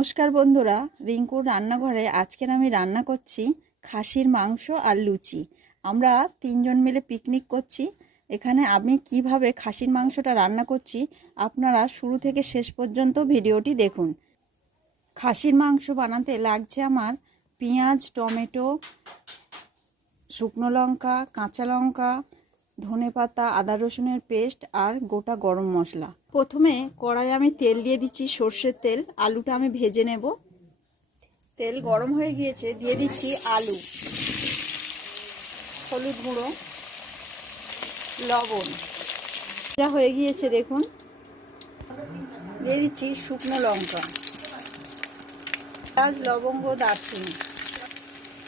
নমস্কার বন্ধুরা, রিঙ্কুর রান্নাঘরে আজকের আমি রান্না করছি খাসির মাংস আর লুচি। আমরা তিনজন মিলে পিকনিক করছি। এখানে আমি কিভাবে খাসির মাংসটা রান্না করছি আপনারা শুরু থেকে শেষ পর্যন্ত ভিডিওটি দেখুন। খাসির মাংস বানাতে লাগছে আমার পেঁয়াজ, টমেটো, শুকনো লঙ্কা, কাঁচা লঙ্কা, ধনেপাতা, আদা রসুনের পেস্ট আর গোটা গরম মশলা। প্রথমে কড়াইয়ে আমি তেল দিয়ে দিচ্ছি, সর্ষের তেল। আলুটা আমি ভেজে নেব। তেল গরম হয়ে গিয়েছে, দিয়ে দিচ্ছি আলু, হলুদ গুঁড়ো, লবণ। এটা হয়ে গিয়েছে দেখুন। দিয়ে দিচ্ছি শুকনো লঙ্কা, পেঁয়াজ, লবঙ্গ, দারচিনি।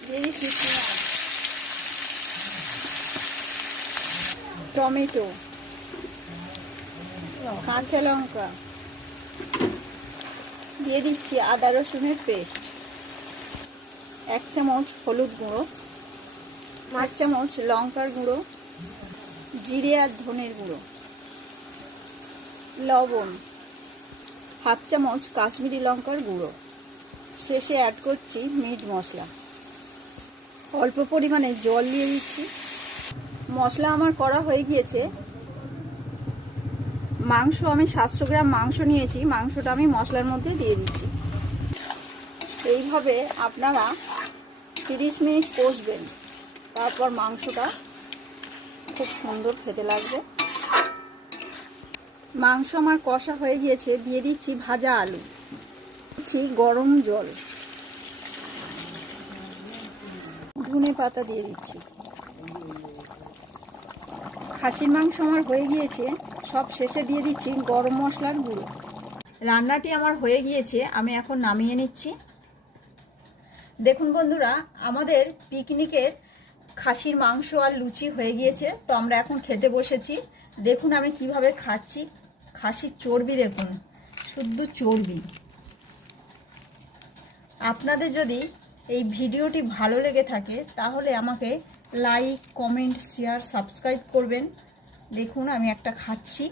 দিয়ে দিচ্ছি পেঁয়াজ, টমেটো, কাঁচা লঙ্কা। দিয়ে দিচ্ছি আদা রসুনের পেস্ট, 1 চামচ হলুদ গুঁড়ো, 1 চামচ লঙ্কার গুঁড়ো, জিরে আর ধনের গুঁড়ো, লবণ, 1/2 চামচ কাশ্মীরি লঙ্কার গুঁড়ো। শেষে অ্যাড করছি মিট মশলা। অল্প পরিমাণে জল দিয়ে দিচ্ছি। মশলা আমার করা হয়ে গিয়েছে। মাংস আমি 700 গ্রাম মাংস নিয়েছি, মাংসটা আমি মশলার মধ্যে দিয়ে দিচ্ছি। এইভাবে আপনারা 30 মিনিট কষবেন, তারপর মাংসটা খুব সুন্দর খেতে লাগবে। মাংস আমার কষা হয়ে গিয়েছে, দিয়ে দিচ্ছি ভাজা আলু, দিচ্ছি গরম জল, ধনে পাতা দিয়ে দিচ্ছি। খাসির মাংস আমার হয়ে গিয়েছে, সব শেষে দিয়ে দিচ্ছি গরম মশলার গুঁড়ো। রান্নাটি আমার হয়ে গিয়েছে, আমি এখন নামিয়ে নিচ্ছি। দেখুন বন্ধুরা, আমাদের পিকনিকের খাসির মাংস আর লুচি হয়ে গিয়েছে। তো আমরা এখন খেতে বসেছি। দেখুন আমি কিভাবে খাচ্ছি। খাসির চর্বি দেখুন, শুদ্ধ চর্বি। আপনাদের যদি এই ভিডিওটি ভালো লেগে থাকে তাহলে আমাকে লাইক, কমেন্ট, শেয়ার, সাবস্ক্রাইব করবেন। দেখুন আমি একটা খাচ্ছি।